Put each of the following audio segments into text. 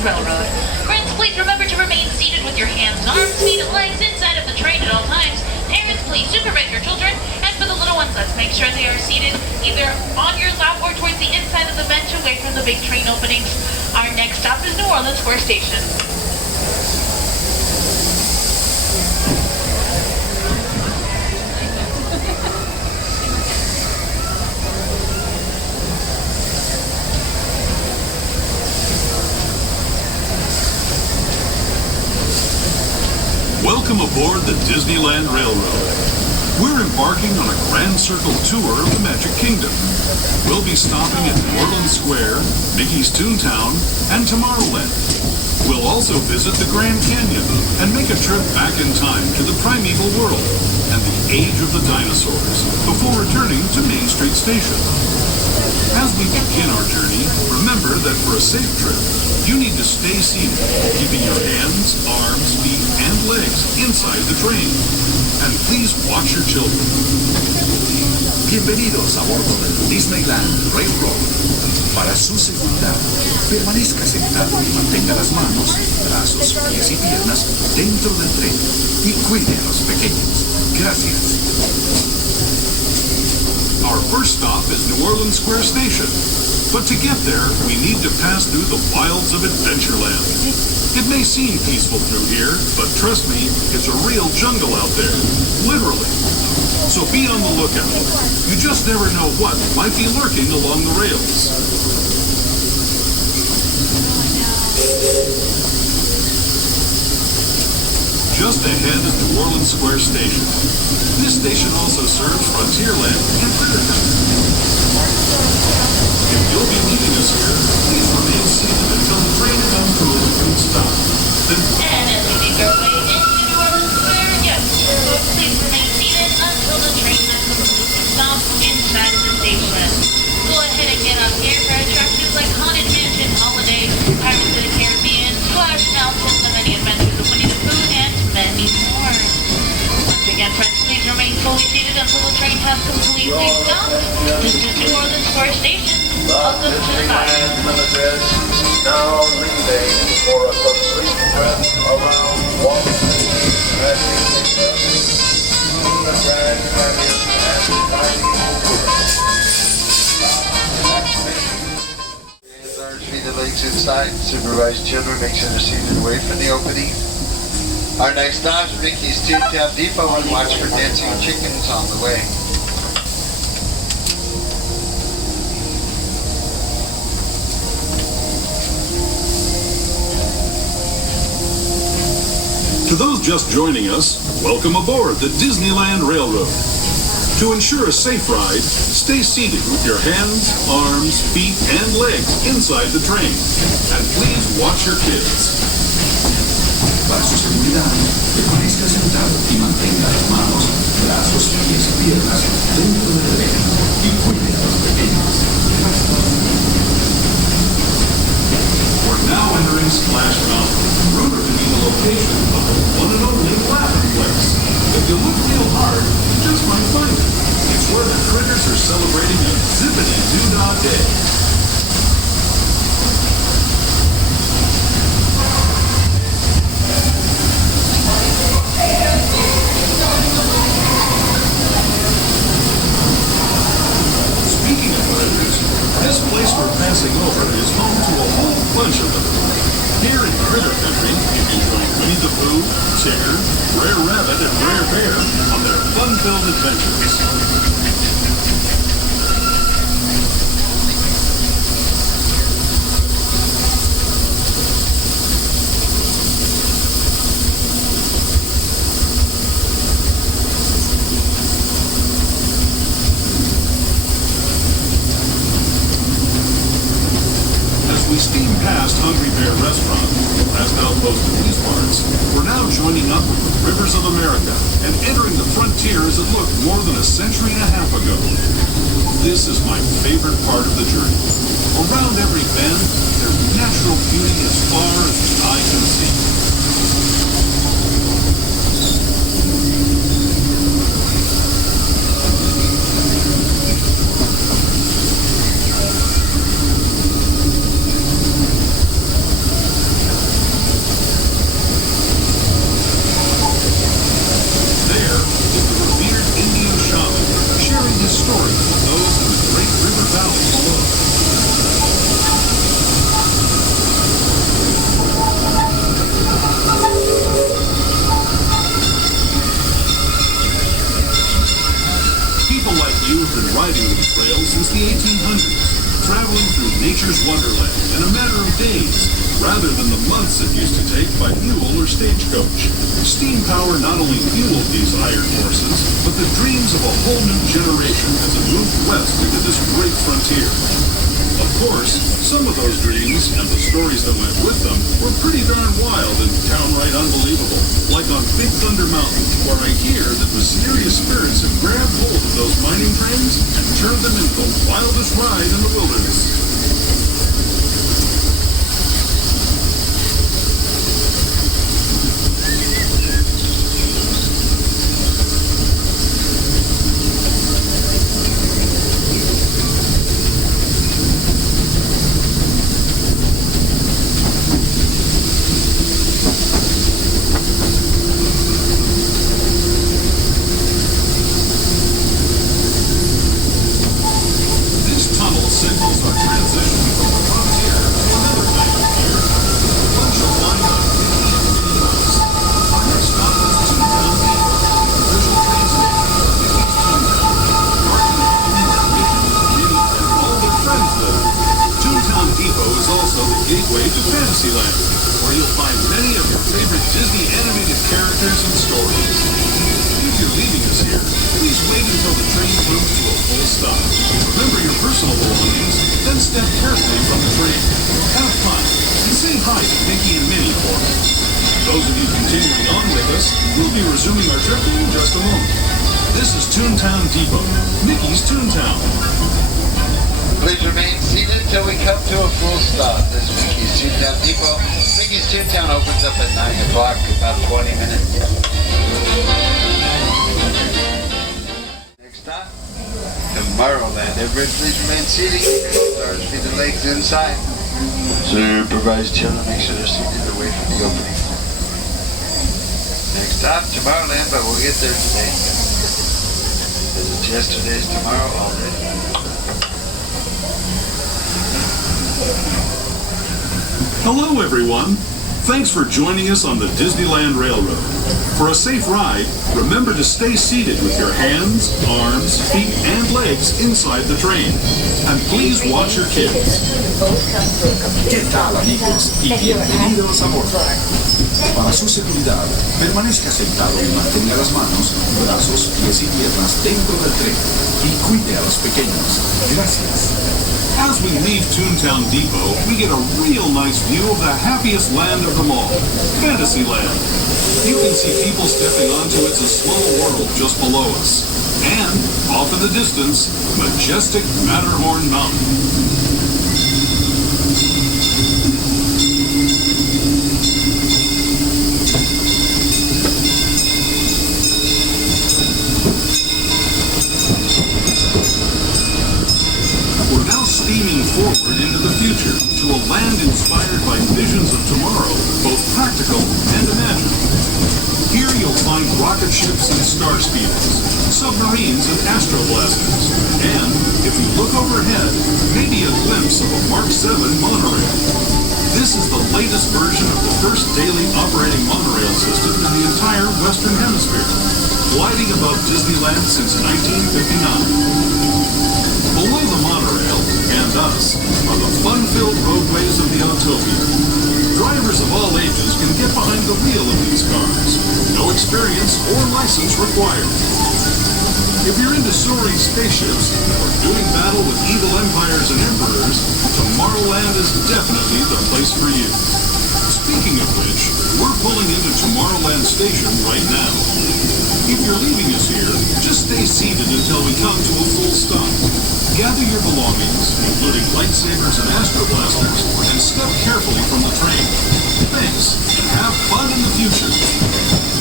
Disneyland Railroad. Friends, please remember to remain seated with your hands, arms, feet, and legs inside of the train at all times. Parents, please supervise your children. And for the little ones, let's make sure they are seated either on your lap or towards the inside of the bench away from the big train openings. Our next stop is New Orleans Square Station. Welcome aboard the Disneyland Railroad. We're embarking on a grand circle tour of the Magic Kingdom. We'll be stopping at New Orleans Square, Mickey's Toontown, and Tomorrowland. We'll also visit the Grand Canyon and make a trip back in time to the primeval world and the age of the dinosaurs before returning to Main Street Station. As we begin our journey, remember that for a safe trip, you need to stay seated, keeping your hands, arms, feet, and legs inside the train. And please watch your children. Bienvenidos a bordo del Disneyland Railroad. Para su seguridad, permanezca sentado y mantenga las manos, brazos, pies y piernas dentro del tren y cuide a los pequeños. Gracias. Our first stop is New Orleans Square Station. But to get there, we need to pass through the wilds of Adventureland. It may seem peaceful through here, but trust me, it's a real jungle out there. Literally. So be on the lookout. You just never know what might be lurking along the rails. Just ahead is New Orleans Square Station. This station also serves Frontierland and Critter Country. If you'll be leaving us here, please remain seated until the train comes to a different stop. And as we make our way into New Orleans Square, yes, so please remain seated until the train has completely stopped inside of the station. Go ahead and get up here for attractions like Haunted Mansion, Holiday, Pirates of the Caribbean, Splash Mountain, The Many Adventures of Winnie the Pooh, and many more. Once again, friends, please remain fully seated until the train has completely stopped. This is New Orleans Square Station. Welcome to the ride. Limited now leaving for a complete trip around Washington, Magic Kingdom, the Grand Canyon, and feet and legs inside. Supervised children, make sure they're seated away from the opening. Our next stop is Mickey's Toontown Depot, and watch for dancing chickens on the way. To those just joining us, welcome aboard the Disneyland Railroad. To ensure a safe ride, stay seated with your hands, arms, feet, and legs inside the train. And please watch your kids. Para su seguridad, permanezca sentado y mantenga las manos, brazos, pies y piernas dentro del tren y cuide a los pequeños. We're now entering Splash Mountain, rumored to be the location of the one and only Laughing Place. If you look real hard, you just might find it. It's where the critters are celebrating a zippity-doo-dah day. Speaking of critters, this place we're passing over is home to a whole bunch of them. Here in Critter Country, you can join Winnie the Pooh, Tigger, Rare Rabbit, and Rare Bear on their fun-filled adventures. We steam past Hungry Bear Restaurant, the last outpost in these parts. We're now joining up with the Rivers of America and entering the frontier as it looked more than a century and a half ago. This is my favorite part of the journey. Around every bend, there's natural beauty as far as the eye can see. riding the trail since the 1800s, traveling through nature's wonderland in a matter of days, rather than the months it used to take by mule or stagecoach. Steam power not only fueled these iron horses, but the dreams of a whole new generation as it moved west into this great frontier. Of course, some of those dreams and the stories that went with them were pretty darn wild and downright unbelievable, like on Big Thunder Mountain, where I hear that mysterious spirits have grabbed hold of those mining trains and turned them into the wildest ride in the wilderness. Gateway to Fantasyland, where you'll find many of your favorite Disney animated characters and stories. If you're leaving us here, please wait until the train comes to a full stop. Remember your personal belongings, then step carefully from the train. Have fun, and say hi to Mickey and Minnie for me. Those of you continuing on with us, we'll be resuming our trip in just a moment. This is Toontown Depot, Mickey's Toontown. Please remain seated until we come to a full stop. This is Mickey's Toontown Depot. Mickey's Toontown opens up at 9 o'clock, about 20 minutes. Next stop, Tomorrowland. Everybody please remain seated. Stars feet and legs inside. Supervised children, make sure they're seated away from the opening. Next stop, Tomorrowland, but we'll get there today. Because it's yesterday's tomorrow already. Hello, everyone. Thanks for joining us on the Disneyland Railroad. For a safe ride, remember to stay seated with your hands, arms, feet, and legs inside the train. And please watch your kids. ¿Qué tal, amigos? Y bienvenidos a bordo. Para su seguridad, permanezca sentado y mantenga las manos, brazos, pies y piernas dentro del tren. Y cuide a los pequeños. Gracias. As we leave Toontown Depot, we get a real nice view of the happiest land of them all, Fantasyland. You can see people stepping onto its small world just below us. And, off in the distance, majestic Matterhorn Mountain. Steaming forward into the future to a land inspired by visions of tomorrow, both practical and imagined. Here you'll find rocket ships and star speeders, submarines and astroblasters, and, if you look overhead, maybe a glimpse of a Mark 7 monorail. This is the latest version of the first daily operating monorail system in the entire Western Hemisphere, gliding above Disneyland since 1959. Below the monorail, and us, are the fun-filled roadways of the Autopia. Drivers of all ages can get behind the wheel of these cars. No experience or license required. If you're into soaring spaceships or doing battle with evil empires and emperors, Tomorrowland is definitely the place for you. Speaking of which, we're pulling into Tomorrowland Station right now. If you're leaving us here, just stay seated until we come to a full stop. Gather your belongings, including lightsabers and astroblasters, and step carefully from the train. Thanks, and have fun in the future.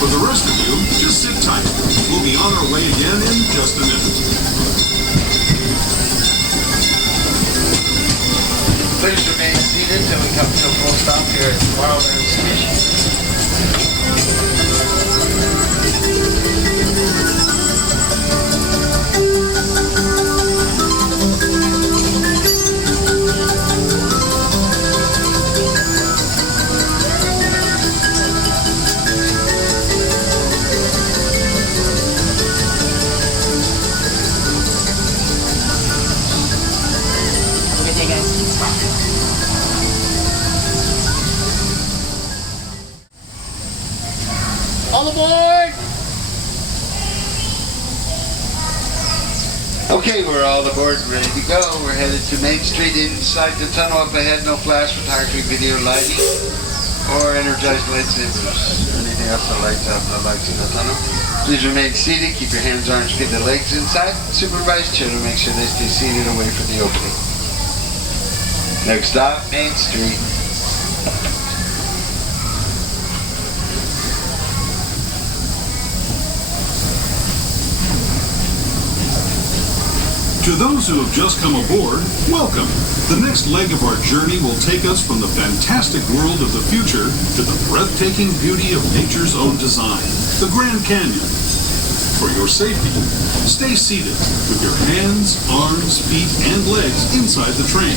For the rest of you, just sit tight. We'll be on our way again in just a minute. Please remain seated until we come to a full stop here at Tomorrowland Station. Okay, we're all aboard, ready to go. We're headed to Main Street inside the tunnel up ahead. No flash photography, video lighting, or energized lightsabers. Anything else that lights up, no lights in the tunnel. Please remain seated. Keep your hands, arms, feet, and legs inside. Supervise children. Make sure they stay seated away from the opening. Next stop, Main Street. To those who have just come aboard, welcome. The next leg of our journey will take us from the fantastic world of the future to the breathtaking beauty of nature's own design, the Grand Canyon. For your safety, stay seated with your hands, arms, feet, and legs inside the train.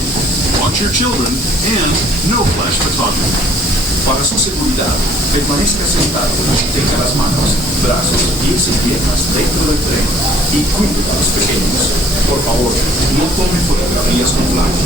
Watch your children and no flash photography. Para su seguridad, permanezca sentado y tenga las manos, brazos, pies y piernas dentro del tren y cuide a los pequeños. Por favor, no tome fotografías con flash.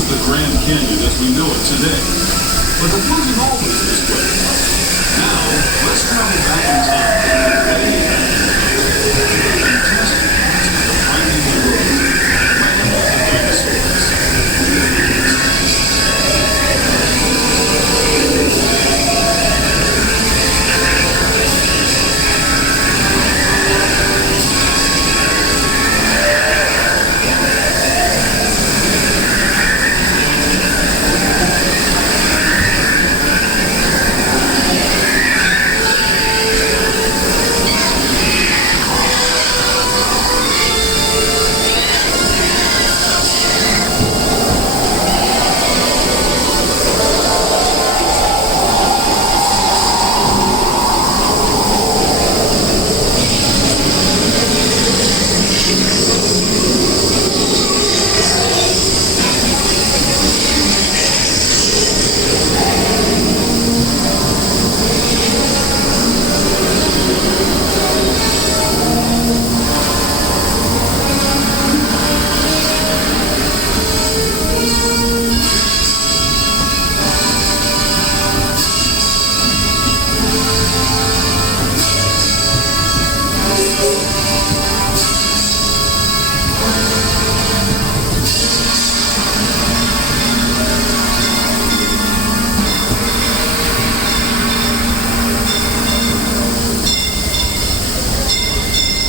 The Grand Canyon as we know it today. But it wasn't always this way. Now, let's travel back in time. Way back. Fantastic past of the primeval world. Land of the dinosaurs.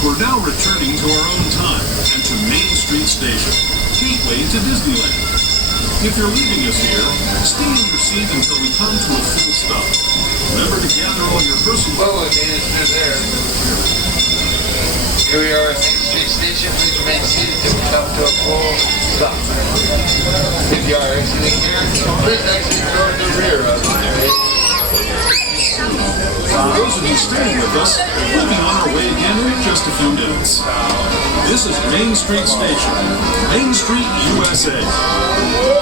We're now returning to our own time and to Main Street Station, gateway to Disneyland. If you're leaving us here, stay in your seat until we come to a full stop. Remember to gather all your personal... Well, we made it through there. Here we are at Main Street Station. Please remain seated till we come to a full stop. If you are exiting here, please exit the door to the rear of the train. For those of you staying with us, we'll be on our way again in just a few minutes. This is Main Street Station, Main Street, USA.